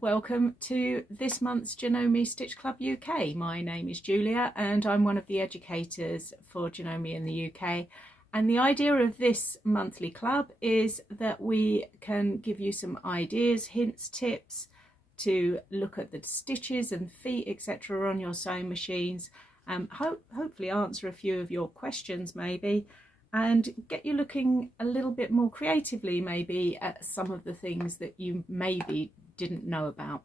Welcome to this month's Janome Stitch Club UK. My name is Julia and I'm one of the educators for Janome in the UK. And the idea of this monthly club is that we can give you some ideas, hints, tips to look at the stitches and feet, etc. on your sewing machines. Hopefully answer a few of your questions maybe, and get you looking a little bit more creatively maybe at some of the things that you maybe didn't know about.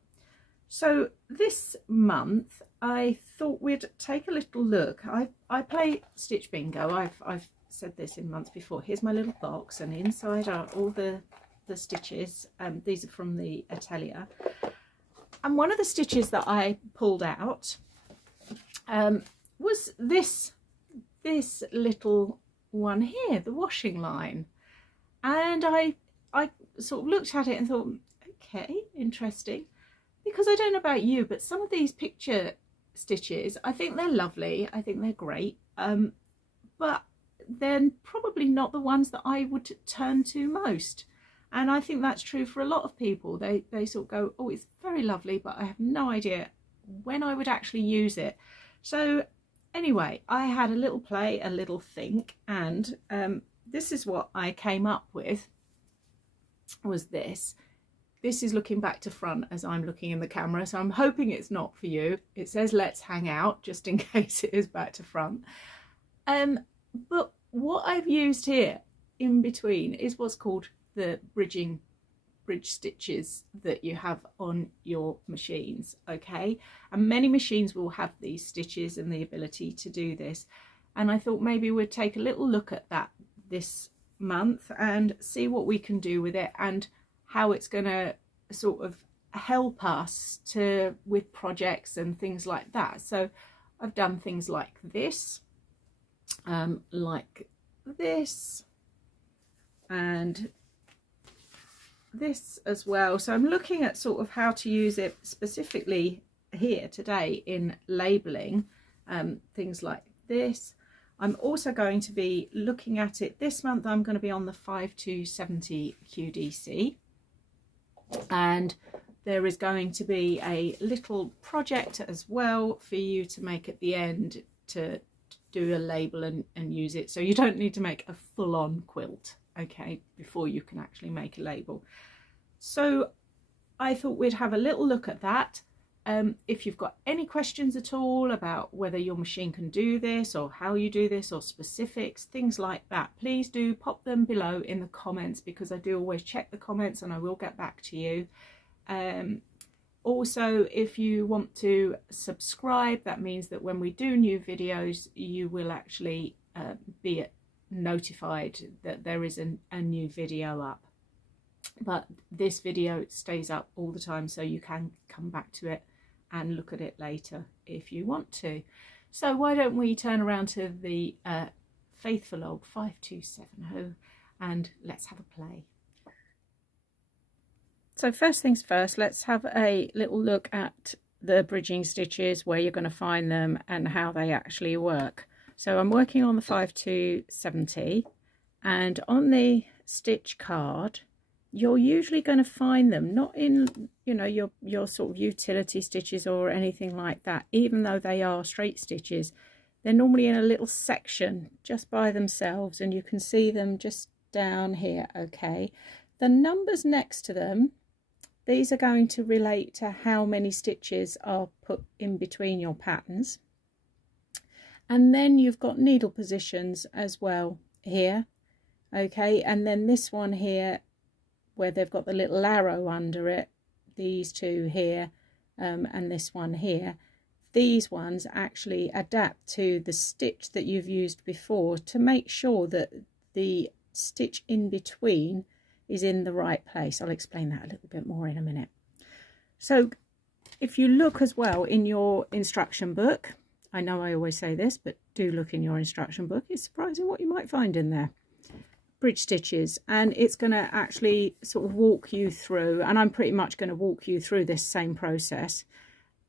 So this month I thought we'd take a little look. I play Stitch Bingo. I've said this in months before. Here's my little box, and inside are all the stitches. These are from the Atelier, and one of the stitches that I pulled out was this little one here, the washing line. And I sort of looked at it and thought, okay, interesting, because I don't know about you, but some of these picture stitches, I think they're lovely, I think they're great, but they're probably not the ones that I would turn to most. And I think that's true for a lot of people. They sort of go, oh, it's very lovely, but I have no idea when I would actually use it. So anyway, I had a little play, a little think, and this is what I came up with, was this. This is looking back to front as I'm looking in the camera, so I'm hoping it's not for you. It says let's hang out, just in case it is back to front. But what I've used here in between is what's called the bridge stitches that you have on your machines, okay? And many machines will have these stitches and the ability to do this. And I thought maybe we'd take a little look at that this month and see what we can do with it and how it's going to sort of help us with projects and things like that. So I've done things like this, and this as well. So I'm looking at sort of how to use it specifically here today in labeling, things like this. I'm also going to be looking at it this month. I'm going to be on the 5 to 70 QDC, and there is going to be a little project as well for you to make at the end to do a label and use it. So you don't need to make a full-on quilt, okay, before you can actually make a label. So I thought we'd have a little look at that. If you've got any questions at all about whether your machine can do this or how you do this or specifics, things like that, please do pop them below in the comments, because I do always check the comments and I will get back to you. Also, if you want to subscribe, that means that when we do new videos you will actually be notified that there is a new video up. But this video stays up all the time, so you can come back to it and look at it later if you want to. So why don't we turn around to the faithful old 5270 and let's have a play. So first things first, let's have a little look at the bridging stitches, where you're going to find them and how they actually work. So I'm working on the 5 to 70, and on the stitch card you're usually going to find them not in, you know, your sort of utility stitches or anything like that. Even though they are straight stitches, they're normally in a little section just by themselves, and you can see them just down here, okay? The numbers next to them, these are going to relate to how many stitches are put in between your patterns. And then you've got needle positions as well here, okay? And then this one here, where they've got the little arrow under it, these two here, and this one here, these ones actually adapt to the stitch that you've used before to make sure that the stitch in between is in the right place. I'll explain that a little bit more in a minute. So if you look as well in your instruction book, I know I always say this, but do look in your instruction book. It's surprising what you might find in there. Bridge stitches, and it's going to actually sort of walk you through, and I'm pretty much going to walk you through this same process,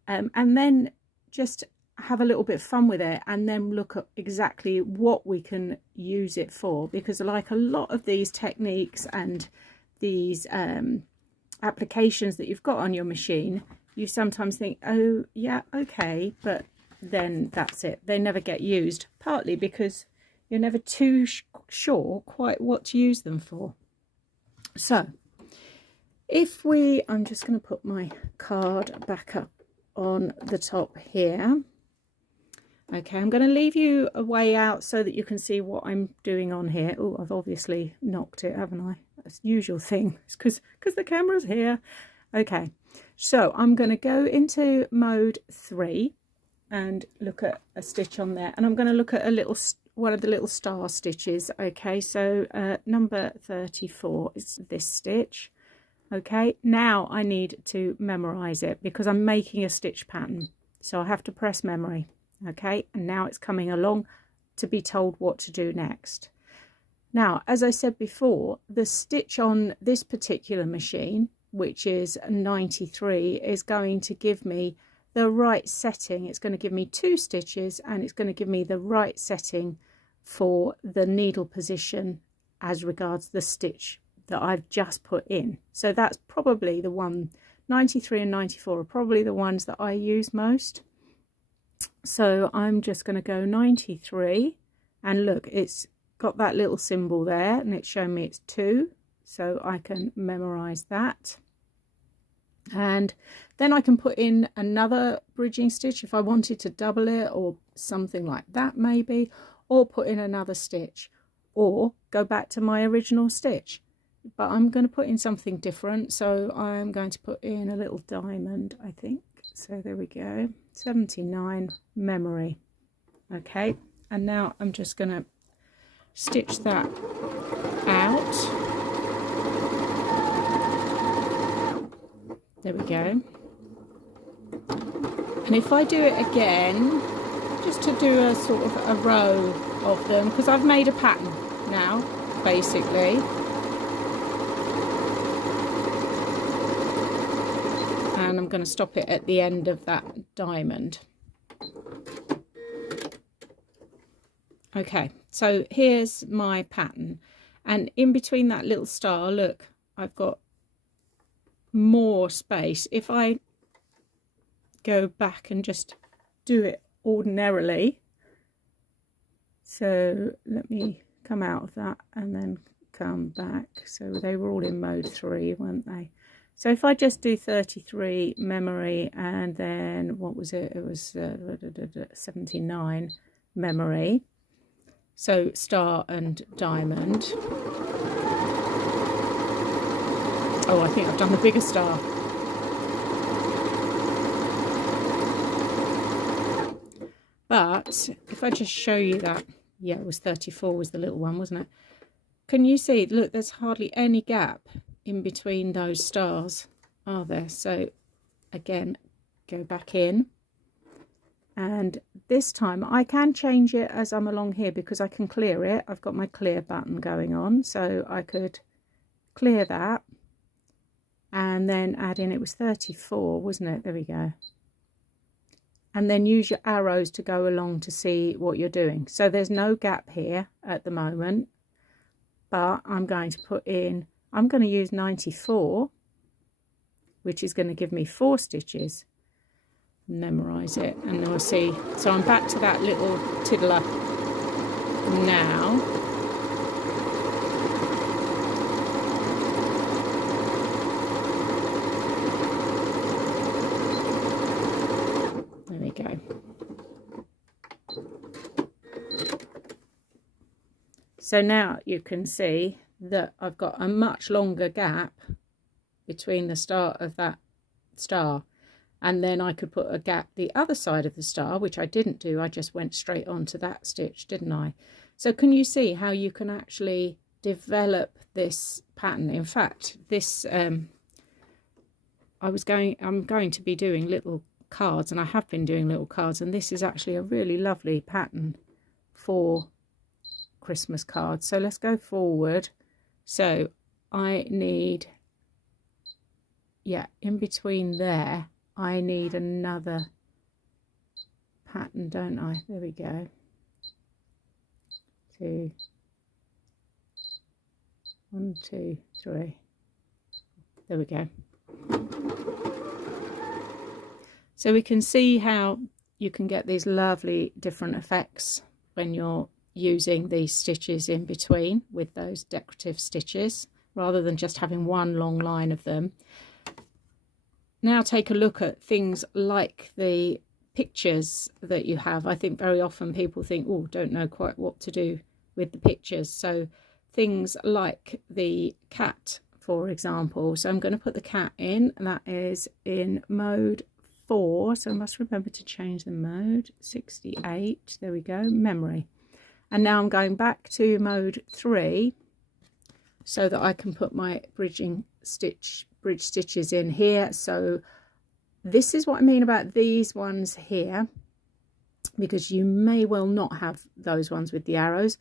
and then just have a little bit of fun with it, and then look at exactly what we can use it for, because like a lot of these techniques and these applications that you've got on your machine, you sometimes think, oh yeah, okay, but then that's it. They never get used, partly because you're never too sure quite what to use them for. So if I'm just going to put my card back up on the top here. Okay, I'm going to leave you a way out so that you can see what I'm doing on here. Oh, I've obviously knocked it, haven't I? That's the usual thing. It's because the camera's here. Okay, so I'm going to go into mode 3 and look at a stitch on there. And I'm going to look at one of the little star stitches. Okay, so number 34 is this stitch. Okay, now I need to memorize it because I'm making a stitch pattern. So I have to press memory. Okay, and now it's coming along to be told what to do next. Now, as I said before, the stitch on this particular machine, which is 93, is going to give me the right setting. It's going to give me 2 stitches and it's going to give me the right setting for the needle position as regards the stitch that I've just put in. So that's probably the one. 93 and 94 are probably the ones that I use most. So I'm just going to go 93, and look, it's got that little symbol there and it's showing me it's 2, so I can memorize that. And then I can put in another bridging stitch if I wanted to double it or something like that maybe, or put in another stitch or go back to my original stitch. But I'm going to put in something different, so I'm going to put in a little diamond, I think. So there we go, 79 memory. Okay, and now I'm just going to stitch that out. There we go. And if I do it again, just to do a sort of a row of them, because I've made a pattern now, basically. And I'm going to stop it at the end of that diamond. Okay, so here's my pattern, and in between that little star, look, I've got more space. If I go back and just do it ordinarily, so let me come out of that and then come back. So they were all in mode 3, weren't they? So if I just do 33 memory, and then what was it? It was 79 memory. So star and diamond. Oh, I think I've done the bigger star. But if I just show you that, yeah, it was 34 was the little one, wasn't it? Can you see? Look, there's hardly any gap in between those stars, are there? So again, go back in, and this time I can change it as I'm along here because I can clear it. I've got my clear button going on, so I could clear that and then add in, it was 34, wasn't it? There we go. And then use your arrows to go along to see what you're doing. So there's no gap here at the moment, but I'm going to put in, I'm going to use 94, which is going to give me 4 stitches. Memorize it, and then we'll see. So I'm back to that little tiddler now. There we go. So now you can see that I've got a much longer gap between the start of that star, and then I could put a gap the other side of the star, which I didn't do. I just went straight onto that stitch, didn't I? So can you see how you can actually develop this pattern? In fact, this I'm going to be doing little cards, and I have been doing little cards, and this is actually a really lovely pattern for Christmas cards. So let's go forward. So I need, yeah, in between there I need another pattern, don't I? There we go. 2, 1, 2, 3. There we go. So we can see how you can get these lovely different effects when you're using these stitches in between with those decorative stitches, rather than just having one long line of them. Now take a look at things like the pictures that you have. I think very often people think, oh, don't know quite what to do with the pictures. So things like the cat, for example. So I'm going to put the cat in, and that is in mode 4. So I must remember to change the mode. 68. There we go. Memory. And now I'm going back to mode 3 so that I can put my bridge stitches in here. So this is what I mean about these ones here, because you may well not have those ones with the arrows,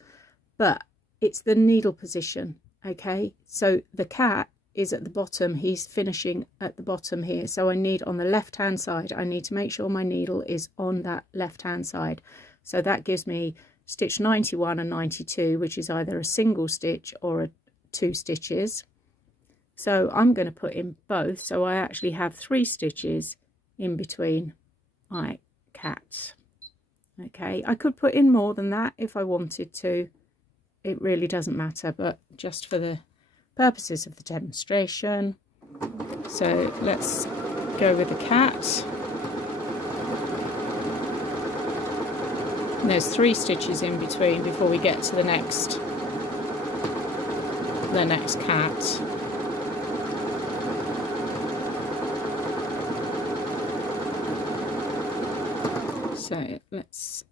but it's the needle position. Okay, so the cat is at the bottom, he's finishing at the bottom here, so I need on the left hand side, I need to make sure my needle is on that left hand side. So that gives me stitch 91 and 92, which is either a single stitch or 2 stitches. So I'm going to put in both, so I actually have 3 stitches in between my cats. Okay, I could put in more than that if I wanted to. It really doesn't matter, but just for the purposes of the demonstration. So let's go with the cat. And there's 3 stitches in between before we get to the next cat. So let's,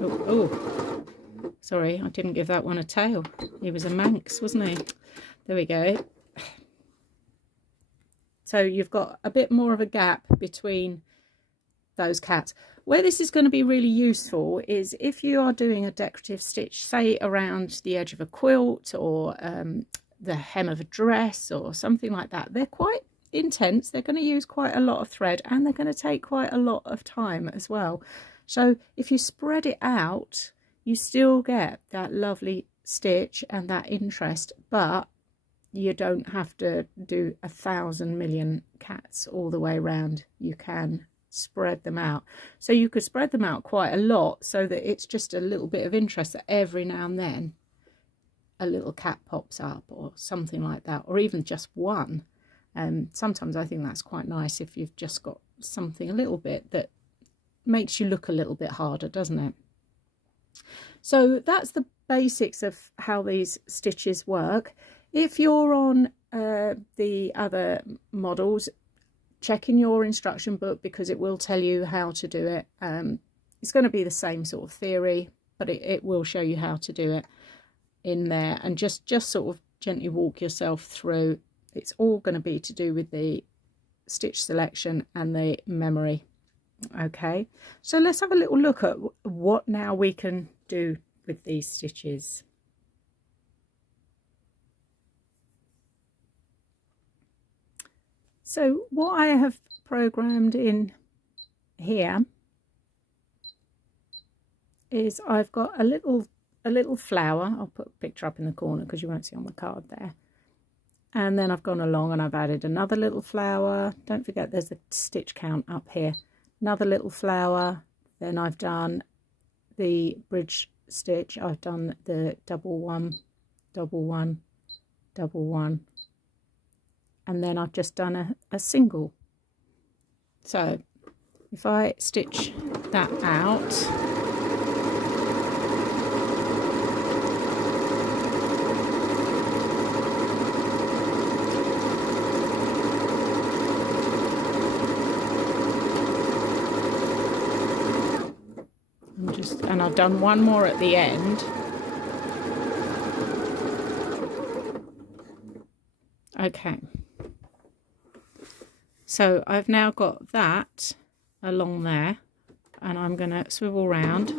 oh, sorry, I didn't give that one a tail. He was a Manx, wasn't he? There we go. So you've got a bit more of a gap between those cats. Where this is going to be really useful is if you are doing a decorative stitch, say around the edge of a quilt or the hem of a dress or something like that. They're quite intense, they're going to use quite a lot of thread, and they're going to take quite a lot of time as well. So if you spread it out, you still get that lovely stitch and that interest, but you don't have to do 1,000 million cats all the way around. You can spread them out. So you could spread them out quite a lot so that it's just a little bit of interest that every now and then a little cat pops up or something like that, or even just one. Sometimes I think that's quite nice if you've just got something a little bit that makes you look a little bit harder, doesn't it? So that's the basics of how these stitches work. If you're on the other models, check in your instruction book because it will tell you how to do it. It's going to be the same sort of theory, but it will show you how to do it in there, and just sort of gently walk yourself through. It's all going to be to do with the stitch selection and the memory. Okay, so let's have a little look at what now we can do with these stitches. So what I have programmed in here is I've got a little flower. I'll put a picture up in the corner because you won't see on the card there. And then I've gone along and I've added another little flower. Don't forget there's a stitch count up here. Another little flower. Then I've done the bridge stitch. I've done the double one, double one, double one. And then I've just done a single. So if I stitch that out, and I've done one more at the end. Okay. So I've now got that along there, and I'm going to swivel round.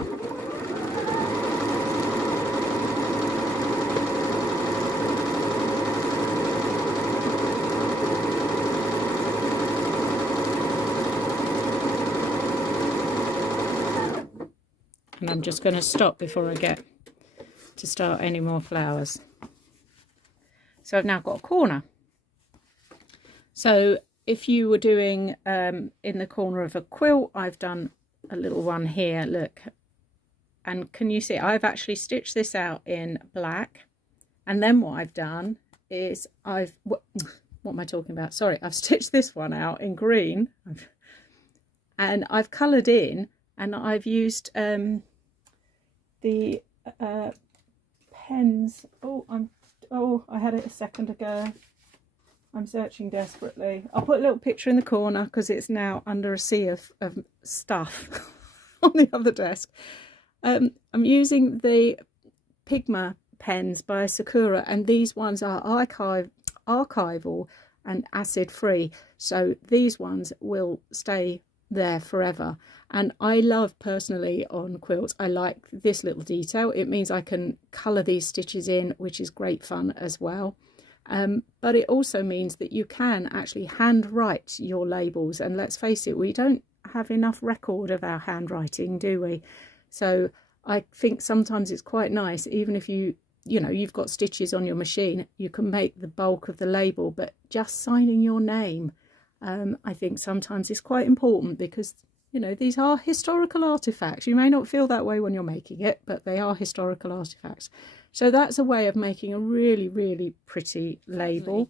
And I'm just going to stop before I get to start any more flowers. So I've now got a corner. So if you were doing in the corner of a quilt, I've done a little one here, look. And can you see I've actually stitched this out in black, and then what I've done is what am I talking about? Sorry, I've stitched this one out in green and I've coloured in, and I've used the pens. Oh, I had it a second ago. I'm searching desperately. I'll put a little picture in the corner because it's now under a sea of stuff on the other desk. I'm using the Pigma pens by Sakura, and these ones are archival and acid free, so these ones will stay there forever. And I love personally on quilts, I like this little detail. It means I can colour these stitches in, which is great fun as well. But it also means that you can actually handwrite your labels, and let's face it, we don't have enough record of our handwriting, do we? So I think sometimes it's quite nice, even if you've got stitches on your machine, you can make the bulk of the label, but just signing your name, I think sometimes is quite important, because these are historical artifacts. You may not feel that way when you're making it, but they are historical artifacts. So that's a way of making a really, really pretty label.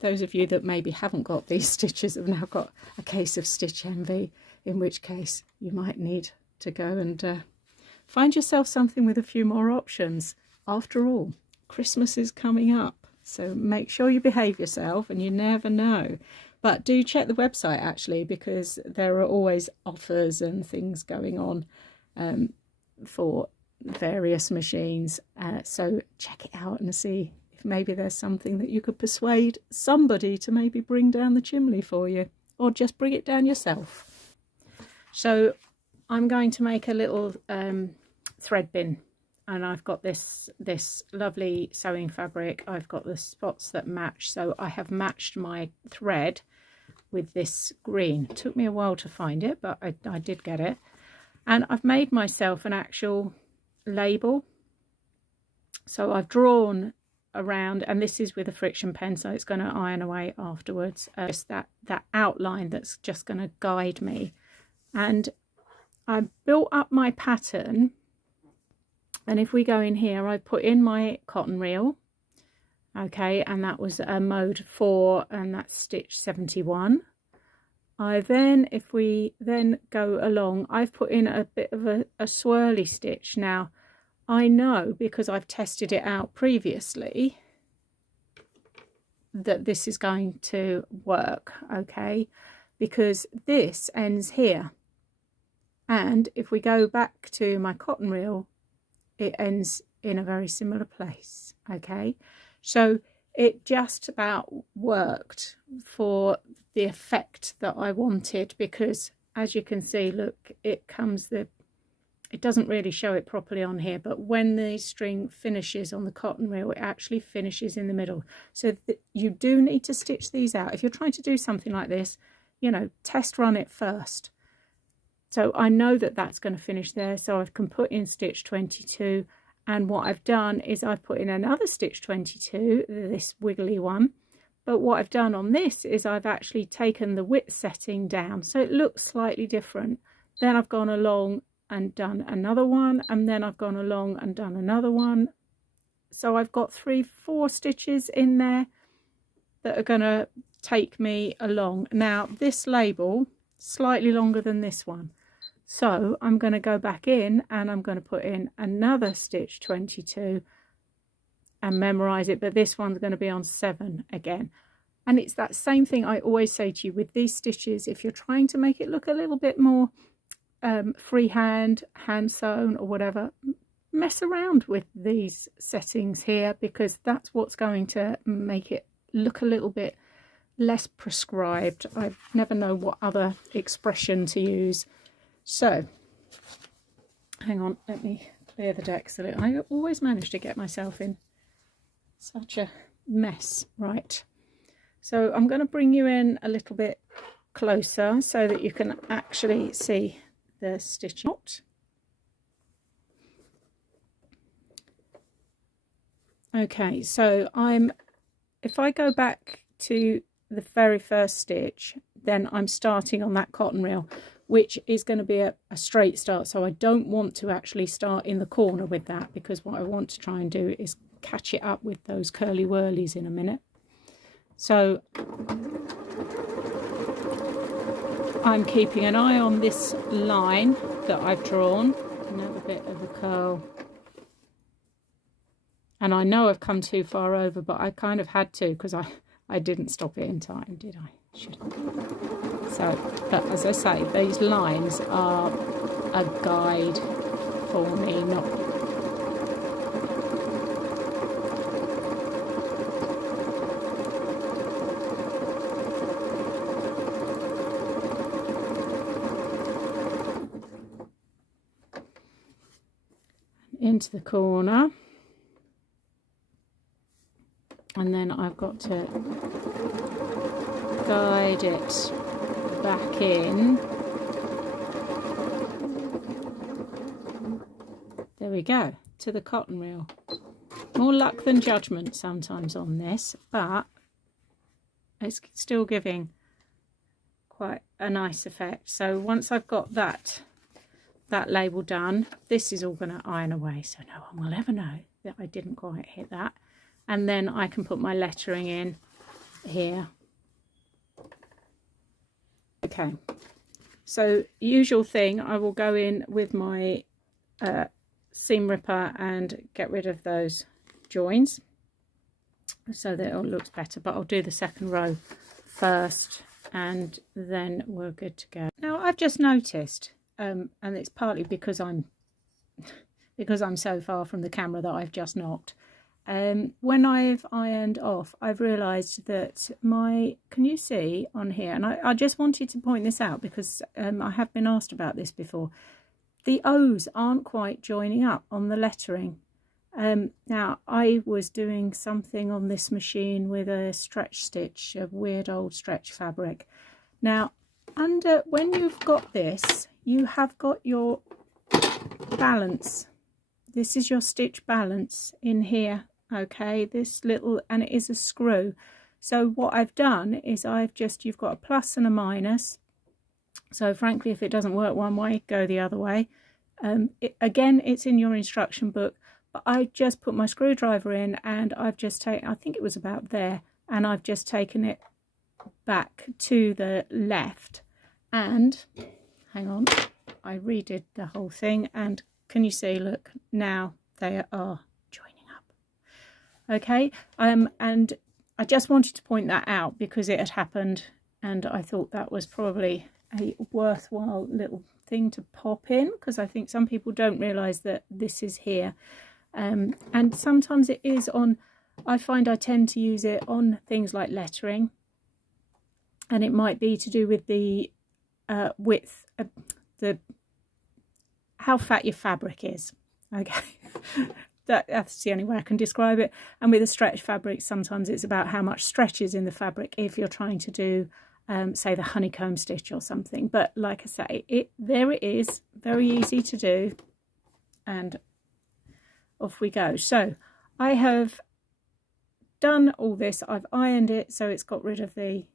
Those of you that maybe haven't got these stitches have now got a case of stitch envy, in which case you might need to go and find yourself something with a few more options. After all, Christmas is coming up, so make sure you behave yourself, and you never know. But do check the website actually, because there are always offers and things going on for various machines. So check it out and see if maybe there's something that you could persuade somebody to maybe bring down the chimney for you, or just bring it down yourself. So I'm going to make a little thread bin, and I've got this lovely sewing fabric. I've got the spots that match, so I have matched my thread with this green. It took me a while to find it, but I did get it. And I've made myself an actual label. So I've drawn around, and this is with a friction pen, so it's going to iron away afterwards. Just that outline that's just going to guide me. And I built up my pattern, and if we go in here, I put in my cotton reel. Okay, and that was a mode 4, and that's stitch 71. If we then go along, I've put in a bit of a swirly stitch. Now I know, because I've tested it out previously, that this is going to work, okay, because this ends here, and if we go back to my cotton reel, it ends in a very similar place, okay. So it just about worked for the effect that I wanted, because as you can see, look, it doesn't really show it properly on here, but when the string finishes on the cotton reel, it actually finishes in the middle. So you do need to stitch these out. If you're trying to do something like this, test run it first. So I know that that's going to finish there, so I can put in stitch 22. And what I've done is I've put in another stitch 22, this wiggly one. But what I've done on this is I've actually taken the width setting down, so it looks slightly different. Then I've gone along and done another one, and then I've gone along and done another one. So I've got 3-4 stitches in there that are going to take me along. Now this label, slightly longer than this one. So I'm going to go back in, and I'm going to put in another stitch 22 and memorize it, but this one's going to be on 7 again. And it's that same thing I always say to you with these stitches. If you're trying to make it look a little bit more freehand, hand sewn or whatever, mess around with these settings here, because that's what's going to make it look a little bit less prescribed. I never know what other expression to use. So hang on, let me clear the decks a little. I always manage to get myself in such a mess. Right, so I'm going to bring you in a little bit closer so that you can actually see the stitching. Okay, so if I go back to the very first stitch, then I'm starting on that cotton reel, which is going to be a straight start. So I don't want to actually start in the corner with that, because what I want to try and do is catch it up with those curly whirlies in a minute. So I'm keeping an eye on this line that I've drawn. Another bit of a curl. And I know I've come too far over, but I kind of had to, because I didn't stop it in time, did I? Shouldn't. So, but as I say, these lines are a guide for me, not... into the corner, and then I've got to guide it back in. There we go, to the cotton reel. More luck than judgment sometimes on this, but it's still giving quite a nice effect. So once I've got that label done, this is all going to iron away, so no one will ever know that I didn't quite hit that. And then I can put my lettering in here. Okay, so usual thing, I will go in with my seam ripper and get rid of those joins so that it all looks better, but I'll do the second row first and then we're good to go. Now I've just noticed, and it's partly because I'm so far from the camera that I've just knocked. When I've ironed off, I've realised that can you see on here, and I just wanted to point this out because I have been asked about this before, the O's aren't quite joining up on the lettering. Now I was doing something on this machine with a stretch stitch, a weird old stretch fabric. Now when you've got this, you have got your balance. This is your stitch balance in here, okay, this little, and it is a screw. So what I've done is you've got a plus and a minus. So frankly, if it doesn't work one way, go the other way. Again, it's in your instruction book, but I just put my screwdriver in and I've just taken, I think it was about there, and I've just taken it back to the left. And hang on, I redid the whole thing, and can you see, look, now they are joining up. Okay, and I just wanted to point that out because it had happened and I thought that was probably a worthwhile little thing to pop in, because I think some people don't realise that this is here. And sometimes it is on, I find I tend to use it on things like lettering, and it might be to do with the width, how fat your fabric is, okay. That's the only way I can describe it. And with a stretch fabric, sometimes it's about how much stretch is in the fabric if you're trying to do say the honeycomb stitch or something. But like I say, there it is, very easy to do, and off we go. So I have done all this, I've ironed it so it's got rid of the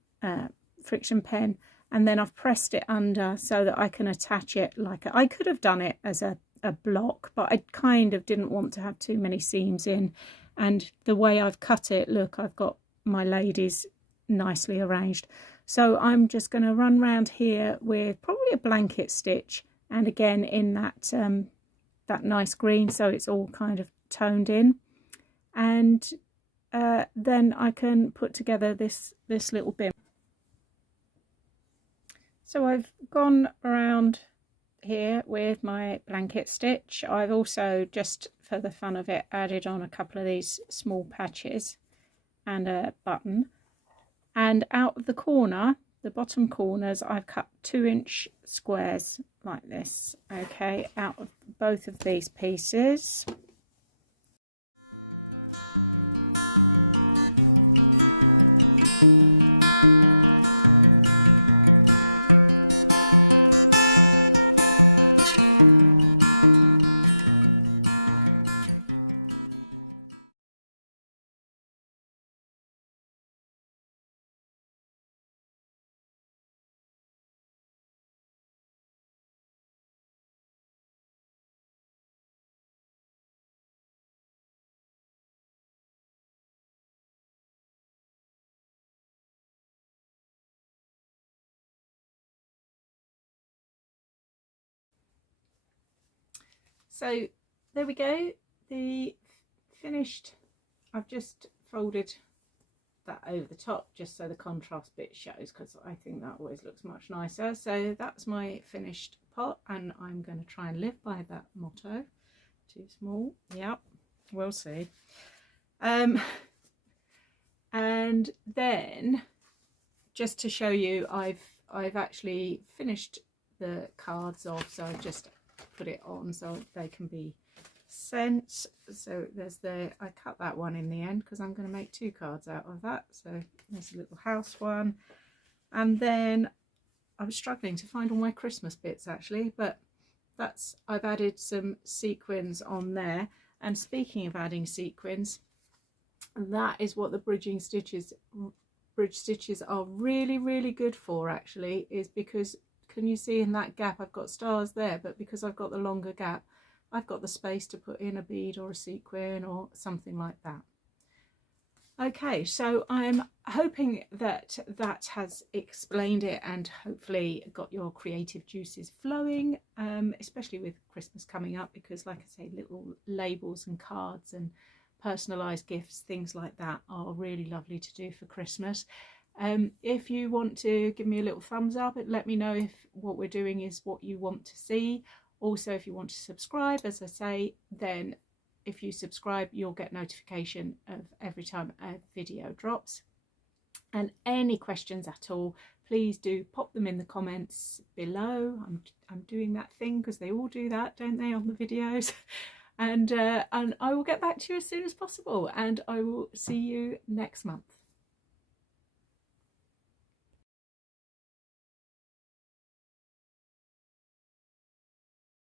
friction pen, and then I've pressed it under so that I can attach it like I could have done it as a block, but I kind of didn't want to have too many seams in. And the way I've cut it, look, I've got my ladies nicely arranged. So I'm just going to run round here with probably a blanket stitch, and again in that that nice green, so it's all kind of toned in, and then I can put together this little bit. So I've gone around here with my blanket stitch. I've also, just for the fun of it, added on a couple of these small patches and a button, and out of the corner, the bottom corners, I've cut 2-inch squares like this, okay, out of both of these pieces. So there we go, the finished. I've just folded that over the top just so the contrast bit shows, because I think that always looks much nicer. So that's my finished pot, and I'm going to try and live by that motto. Too small, yep, we'll see. And then just to show you, I've actually finished the cards off, so I've just put it on so they can be sent. So there's I cut that one in the end because I'm going to make 2 cards out of that. So there's a little house one, and then I was struggling to find all my Christmas bits actually, but I've added some sequins on there. And speaking of adding sequins, that is what the bridge stitches are really good for actually, is because, can you see in that gap I've got stars there, but because I've got the longer gap I've got the space to put in a bead or a sequin or something like that. Okay, so I'm hoping that that has explained it and hopefully got your creative juices flowing, especially with Christmas coming up, because like I say, little labels and cards and personalised gifts, things like that, are really lovely to do for Christmas. If you want to give me a little thumbs up, let me know if what we're doing is what you want to see. Also, if you want to subscribe, as I say, then if you subscribe, you'll get notification of every time a video drops. And any questions at all, please do pop them in the comments below. I'm doing that thing because they all do that, don't they, on the videos? And I will get back to you as soon as possible, and I will see you next month.